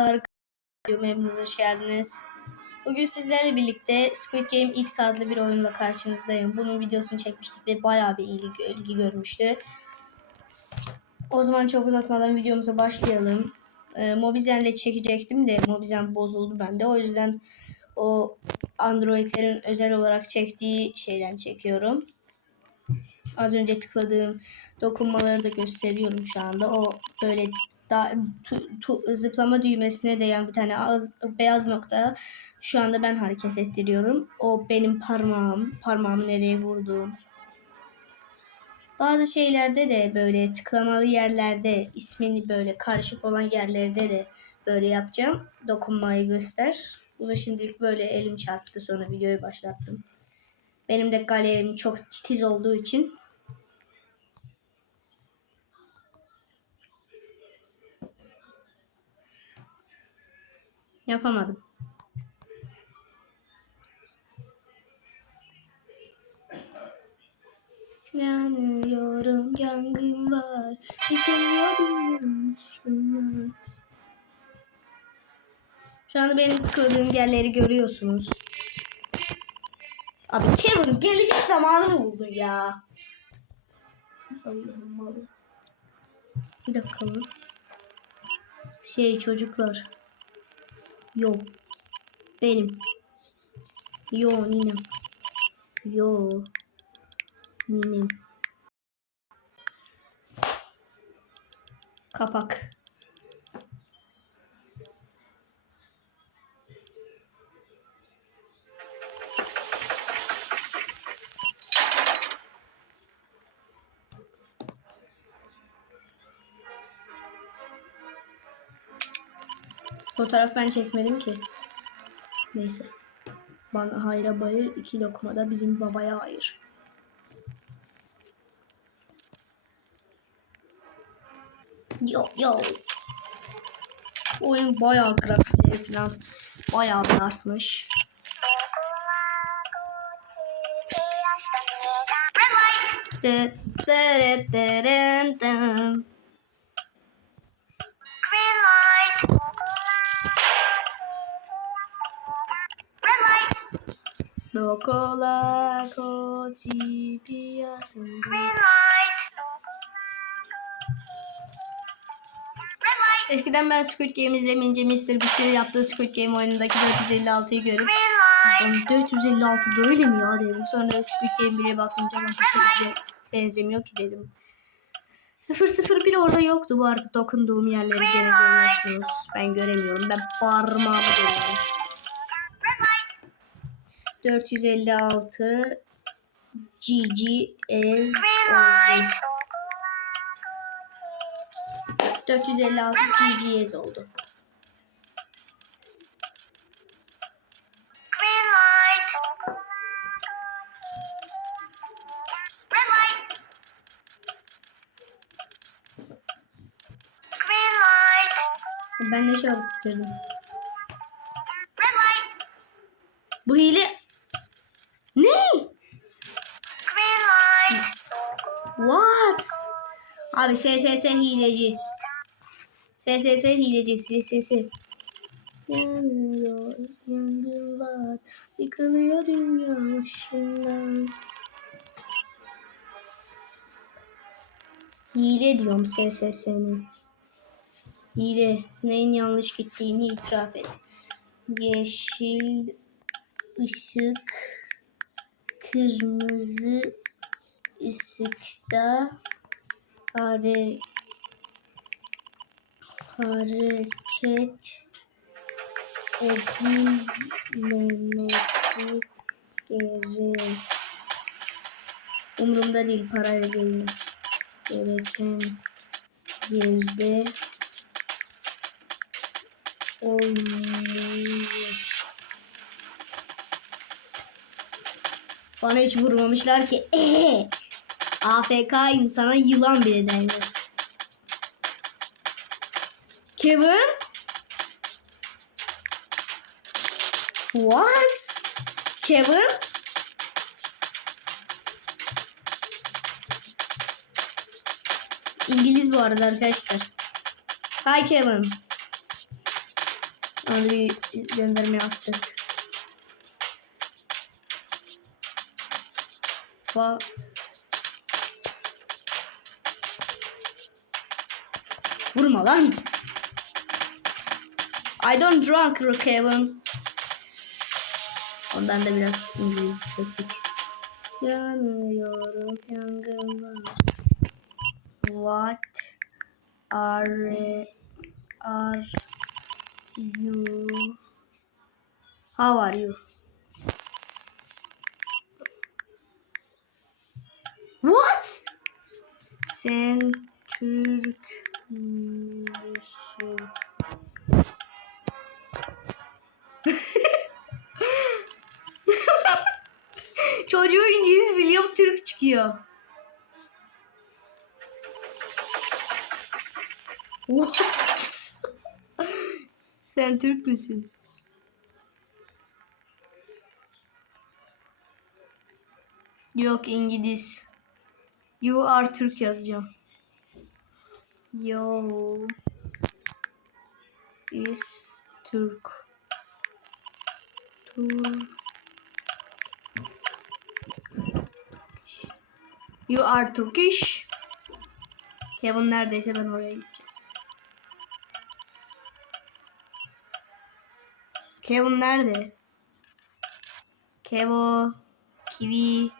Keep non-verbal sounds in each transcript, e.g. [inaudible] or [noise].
Arkadaşlar hepiniz hoş geldiniz. Bugün sizlerle birlikte Squid Game X adlı bir oyunla karşınızdayım. Bunun videosunu çekmiştik ve bayağı bir ilgi, ilgi görmüştü. O zaman çok uzatmadan videomuza başlayalım. Ee, Mobizen'le çekecektim de Mobizen bozuldu bende. O yüzden o Android'lerin özel olarak çektiği şeyden çekiyorum. Az önce tıkladığım dokunmaları da gösteriyorum şu anda. O böyle da, tu, tu, zıplama düğmesine değen bir tane az, beyaz nokta şu anda ben hareket ettiriyorum. O benim parmağım. Parmağım nereye vurduğum. Bazı şeylerde de böyle tıklamalı yerlerde ismini böyle karışık olan yerlerde de böyle yapacağım. Dokunmayı göster. Bu da şimdilik böyle elim çarptı sonra videoyu başlattım. Benim de galerim çok titiz olduğu için Yapamadım. Yanıyorum, yangın var. Yıkılıyorum. Şu anda benim tıkladığım yerleri görüyorsunuz. Abi Kevin gelecek zamanı mı buldun ya? Allah'ım Allah. Bir dakika? Şey çocuklar. Yo. Benim. Yo ninem. Yo. Ninem. Kapak. Fotoğraf ben çekmedim ki. Neyse. Bana hayra bayır, iki lokma da bizim babaya hayır. Yo yo. Oyun bayağı grafikleri falan bayağı bir artmış. Dı- dırı Red light. Eskiden ben Squid Game izlemeyince Mr. Beast'in yaptığı Squid Game oyunundaki 456'yı görüp Green light. "Lan 456 böyle mi ya dedim. Sonra Squid Game bile bakınca de benzemiyor ki dedim. 001 orada yoktu bu arada dokunduğum yerleri gene görüyorsunuz. Ben göremiyorum. Ben parmağımı görüyorum. 456 GGS oldu. 456 GGS oldu. Ben bitirdim. Red light. Bu hile... Abi SSS hileci. SSS hileci. SSS. Yanıyor, yangın var. Yıkılıyor dünya başından. Hile diyorum SSS'nin. Hile. Neyin yanlış gittiğini itiraf et. Yeşil ışık kırmızı ışıkta hare, hareket edilmemesi gerek. Umurumda değil para ödeyim. Gereken yerde olmuyor. Bana hiç vurmamışlar ki. Ehe. [laughs] AFK insana yılan bile denmez. Kevin? What? Kevin? İngiliz bu arada arkadaşlar. Hi Kevin. Da bir gönderme yaptık. Va Vurma lan. I don't drunk Kevin. Ondan da biraz İngiliz söktük. Yanıyorum yangın var. What are are you? How are you? Sen Türk müsün? Yok İngiliz. You are Türk yazacağım. Yo is Türk. Türk. You are Turkish. Kevin neredeyse ben oraya gideceğim. Kevin nerede? Kevo. Kiwi.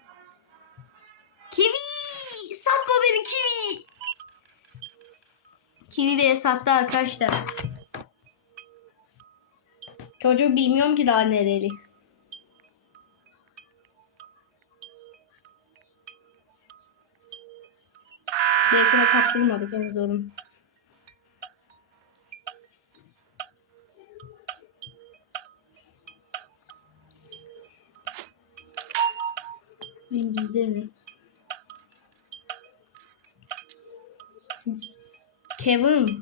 Kiwi! Satma beni Kiwi! Kiwi beni sattı arkadaşlar. Çocuğu bilmiyorum ki daha nereli. Belki de kaptırmadık en zorun. Mi? Kevin.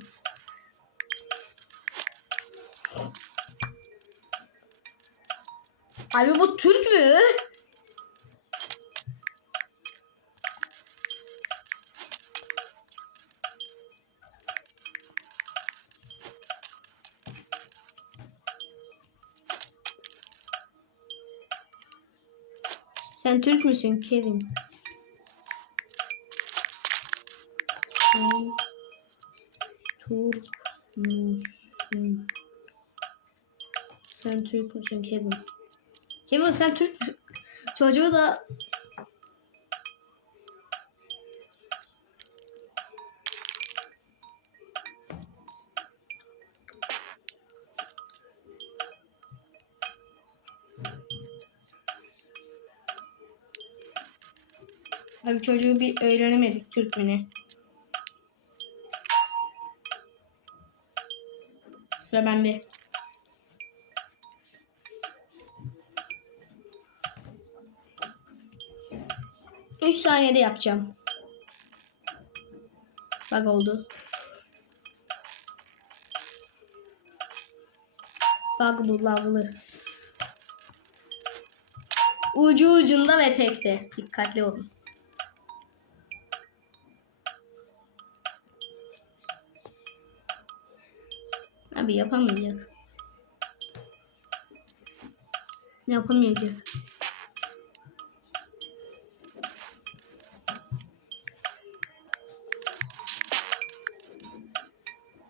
Abi bu Türk mü? Sen Türk müsün Kevin? Sen Türk müsün? Sen Türk müsün Kevin? Kevin sen Türk? Çocuğu da Abi çocuğu bir öğrenemedik Türk mü ne? Sıra bende. Üç saniyede yapacağım. Bak oldu. Bak bu lavlı. Ucu ucunda ve tekte. Dikkatli olun. Abi yapamayacak. Yapamayacak.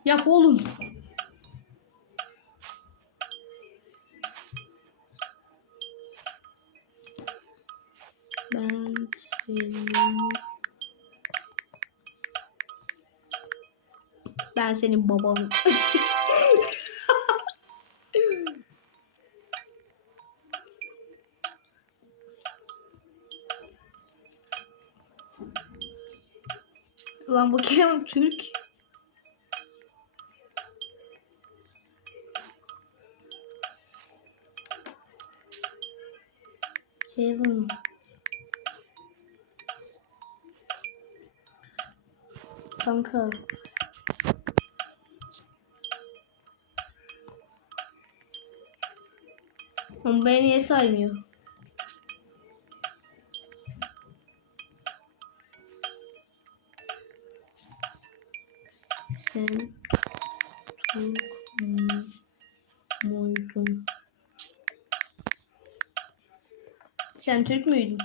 Yap oğlum. Ben senin Ben senin babanım. [laughs] Lan bu Kevin Türk. Kevin. Kanka. Ama beni niye saymıyor? sen Türk müydün? Sen Türk müydün?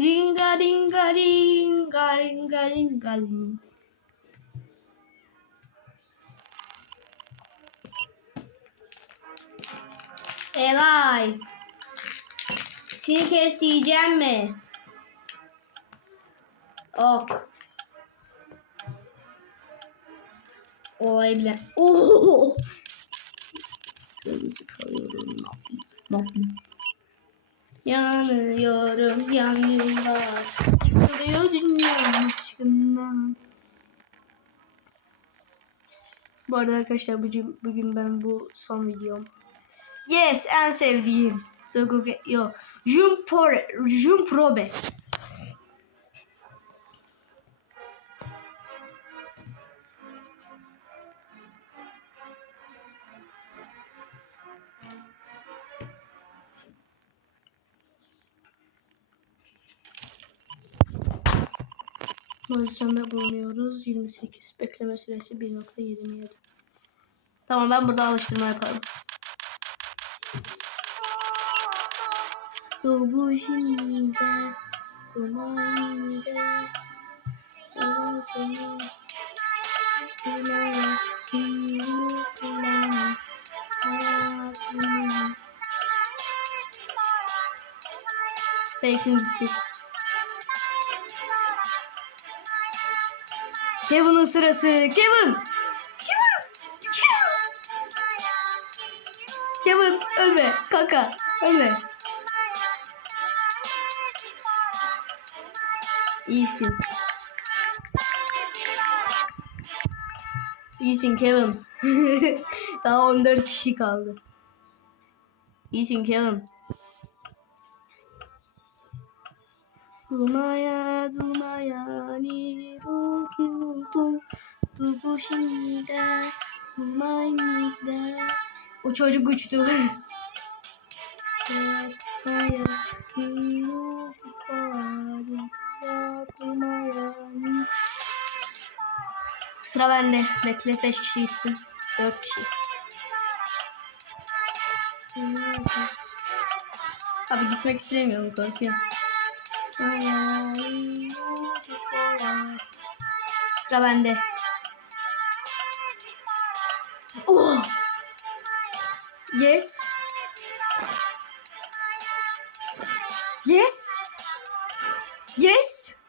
Ringa ringa ringa ringa ringa ring. Elay. Seni keseceğim mi? Ok. Olay bile. [laughs] Oo. Kırmızı kalıyorum. Ne yapayım? Ne yapayım? Yanıyorum yangınlar. Yıkılıyor dünya aşkından. Bu arada arkadaşlar bugün, bugün ben bu son videom. Yes en sevdiğim. Yok. Pro, Jun Probe. Pozisyonda bulunuyoruz. 28. Bekleme süresi 1.27. Tamam ben burada alıştırma yaparım. Doğu şimdi Hayatını Bacon gitti. Kevin'ın sırası. Kevin! Kevin! Kevin! Kevin ölme. Kaka ölme. İyisin. İyisin Kevin. [laughs] Daha 14 kişi kaldı. İyisin Kevin. Dumaya dumaya ni Umaynida O çocuk ni [laughs] Sıra bende. Bekle 5 kişi gitsin. 4 kişi. Abi gitmek istemiyorum korkuyorum. Sıra bende. Oh! Yes. Yes. Yes.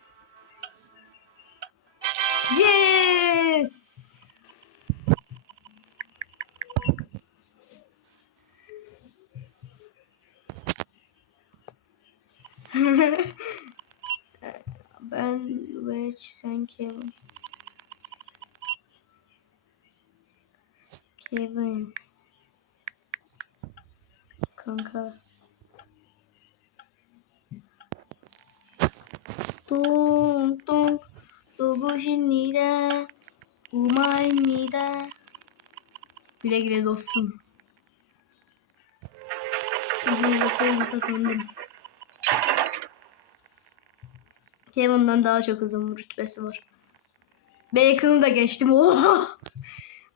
my mide. Güle güle dostum. Kevin'dan daha çok uzun rütbesi var. Bacon'ı da geçtim [laughs] oğlum.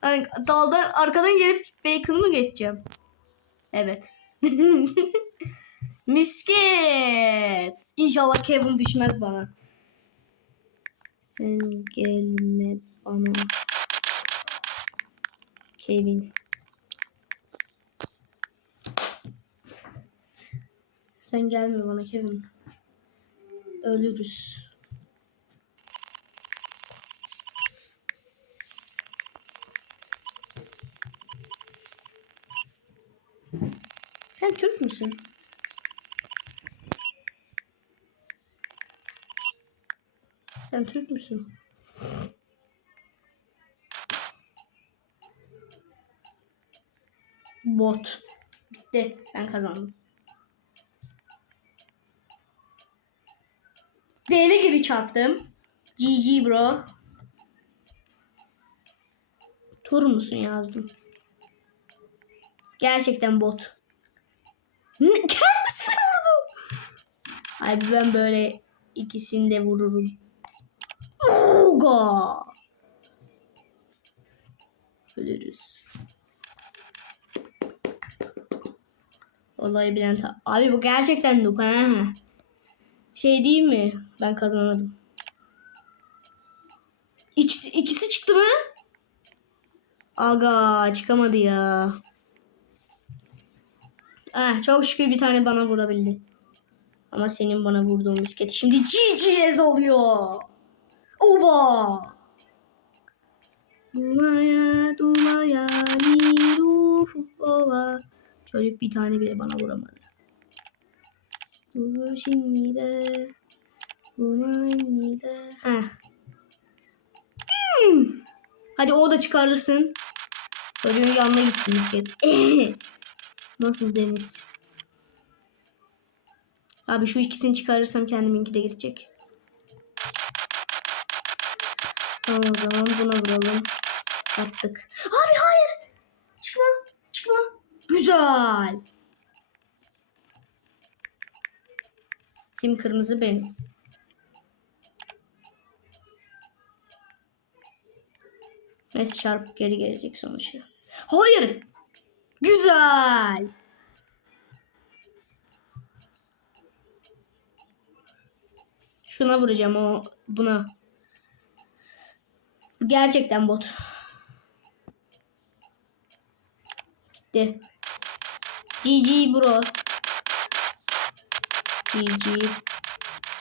yani daldan arkadan gelip Bacon'ı mı geçeceğim? Evet. [laughs] Misket. İnşallah Kevin düşmez bana. Sen gelme bana. Kevin. Sen gelme bana Kevin. Ölürüz. Sen Türk müsün? Sen Türk müsün? Bot. Bitti. Ben kazandım. Deli gibi çarptım. GG bro. Tur musun yazdım. Gerçekten bot. [laughs] Kendisine vurdu. Abi ben böyle ikisini de vururum. Uga. Ölürüz. Vallahi bilen ta- Abi bu gerçekten noob ha. Şey değil mi? Ben kazanırım. İkisi, ikisi çıktı mı? Aga çıkamadı ya. Ah, çok şükür bir tane bana vurabildi. Ama senin bana vurduğun misket şimdi GG'ez oluyor. Oba. Dumaya dumaya ni ruhu ova. Çocuk bir tane bile bana vuramadı. Bu şimdi de bu şimdi de. Heh. Hmm. Hadi o da çıkarırsın. Çocuğun yanına gitti misket. [laughs] Nasıl Deniz? Abi şu ikisini çıkarırsam kendiminki de gidecek. Tamam o zaman buna vuralım. Attık. Abi hayır. Güzel. Kim kırmızı benim. Messi çarpıp geri gelecek sonuçta. Hayır. Güzel. Şuna vuracağım o buna. Bu gerçekten bot. Gitti. GG bro. GG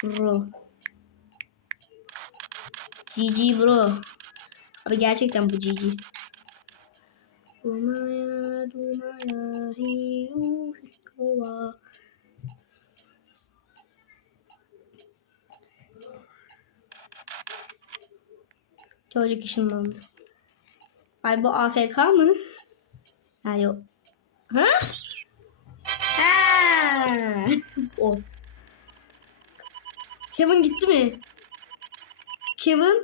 bro. GG bro. Abi gerçekten bu GG. Dumaya dumaya hiru. Çocuk ışınlandı. Ay bu AFK mı? Ha yok. Ha? Ot. Kevin gitti mi? Kevin?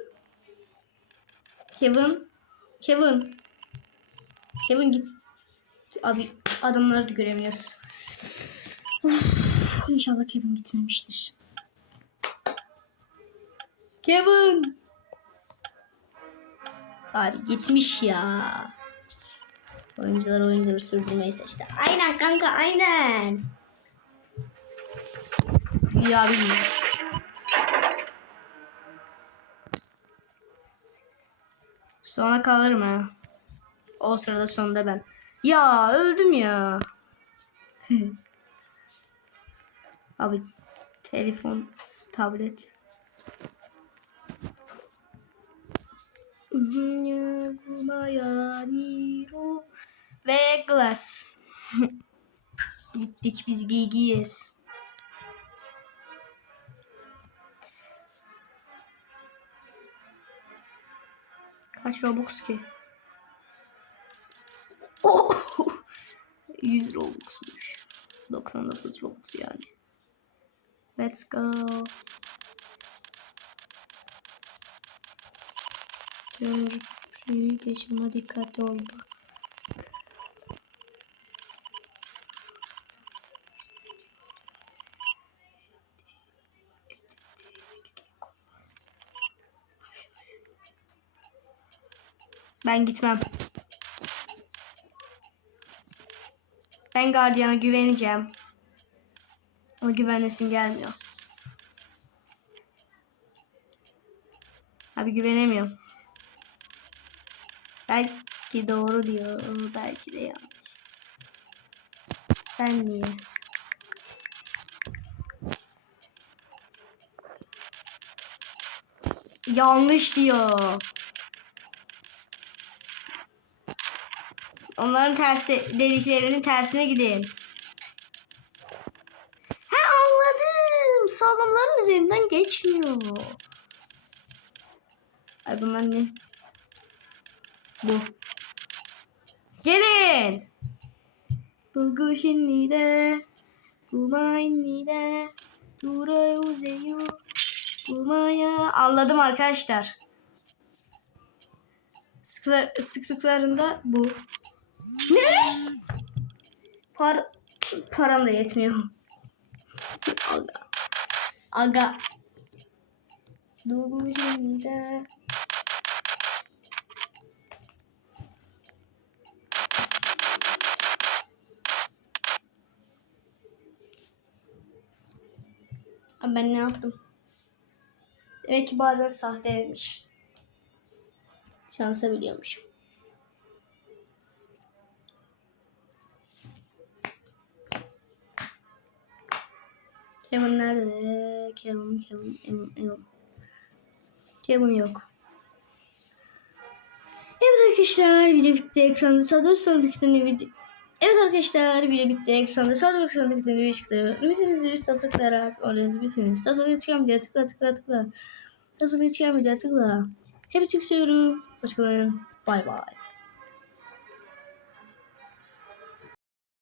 Kevin? Kevin? Kevin git. Abi adamları da göremiyoruz. Of, İnşallah Kevin gitmemiştir. Kevin! Abi gitmiş ya. Oyuncular oyuncuları sürdürmeyi seçti. Aynen kanka aynen. Ya bilmiyorum. Sona kalırım ha. O sırada sonunda ben. Ya öldüm ya. [laughs] Abi telefon, tablet. Ve glass. [laughs] Gittik biz gigiyiz. Kaç Robux ki? Oh! [laughs] 100 Robux'muş. 99 Robux yani. Let's go. Köprüyü geç ama dikkatli ol. Ben gitmem. Ben gardiyana güveneceğim. Ama güvenlesin gelmiyor. Abi güvenemiyorum. Belki doğru diyor. Belki de yanlış. Sen niye? Yanlış diyor. Onların tersi dediklerinin tersine gidin. Ha anladım. Sağlamların üzerinden geçmiyor. Ay bunlar ne? Bu. Gelin. Bulgu şimdi de. Bulmayın nide. Dura uzeyu. Bulmaya. Anladım arkadaşlar. Sıklıklarında bu. Ne? Par param da yetmiyor. Aga. Aga. Doğru şimdi. Abi ben ne yaptım? Demek ki bazen sahte etmiş. Şansa biliyormuşum. Kevin nerede? Kevin, Kevin, Kevin, Kevin. Kevin yok. Evet arkadaşlar video bitti. Ekranda sağda sonraki video. Evet arkadaşlar video bitti. Ekranda sağda sonraki video çıktı. Önümüzde bir sasıklarak orası bitiniz. Sasıkla çıkan videoya tıkla tıkla tıkla. Sasıkla çıkan videoya tıkla. Hep çok seviyorum. Hoşçakalın. Bay bay.